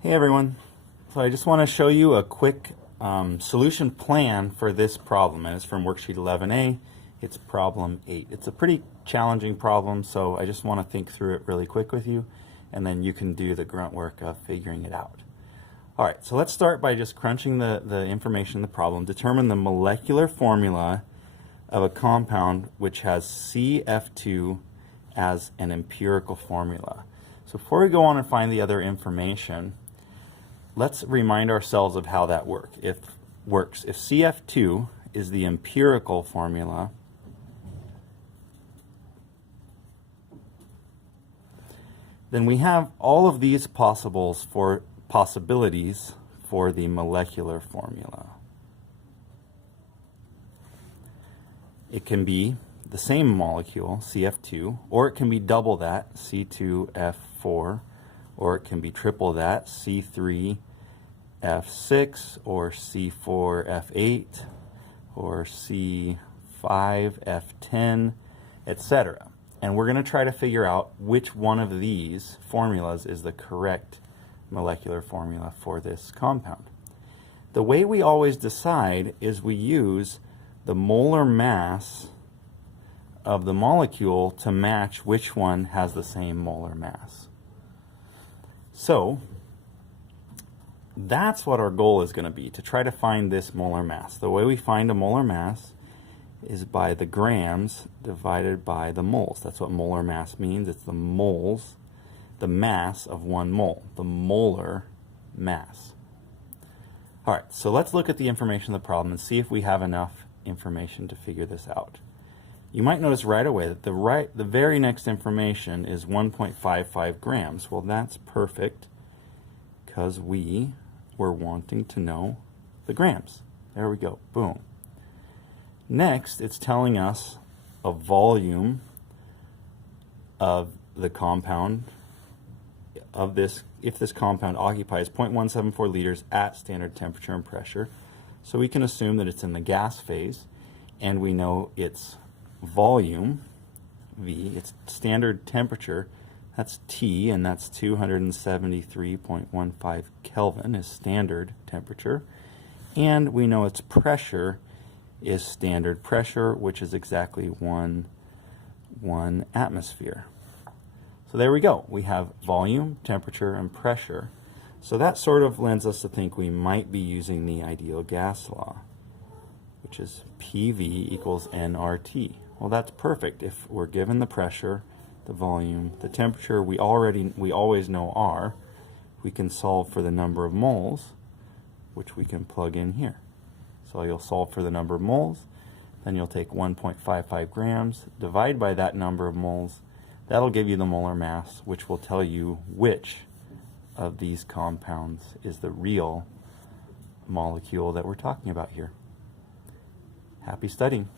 Hey everyone. So I just want to show you a quick solution plan for this problem, and it's from worksheet 11A. It's problem 8. It's a pretty challenging problem, so I just want to think through it really quick with you, and then you can do the grunt work of figuring it out. Alright, so let's start by just crunching the information in the problem. Determine the molecular formula of a compound which has CF2 as an empirical formula. So before we go on and find the other information, let's remind ourselves of how that works. If CF2 is the empirical formula, then we have all of these possibilities for the molecular formula. It can be the same molecule, CF2, or it can be double that, C2F4, or it can be triple that, C3F6, or C4F8, or C5F10, etc. And we're going to try to figure out which one of these formulas is the correct molecular formula for this compound. The way we always decide is we use the molar mass of the molecule to match which one has the same molar mass. So that's what our goal is going to be, to try to find this molar mass. The way we find a molar mass is by the grams divided by the moles. That's what molar mass means. It's the moles, the mass of 1 mole, the molar mass. All right, so let's look at the information of the problem and see if we have enough information to figure this out. You might notice right away that the very next information is 1.55 grams. Well, that's perfect because we were wanting to know the grams. There we go, boom. Next, it's telling us a volume of the compound of this, if this compound occupies 0.174 liters at standard temperature and pressure. So we can assume that it's in the gas phase, and we know its volume, V, its standard temperature, that's T, and that's 273.15 Kelvin is standard temperature. And we know its pressure is standard pressure, which is exactly one atmosphere. So there we go. We have volume, temperature, and pressure. So that sort of lends us to think we might be using the ideal gas law, which is PV equals nRT. Well, that's perfect. If we're given the pressure, the volume, the temperature we always know R, we can solve for the number of moles, which we can plug in here. So you'll solve for the number of moles, then you'll take 1.55 grams, divide by that number of moles. That'll give you the molar mass, which will tell you which of these compounds is the real molecule that we're talking about here. Happy studying.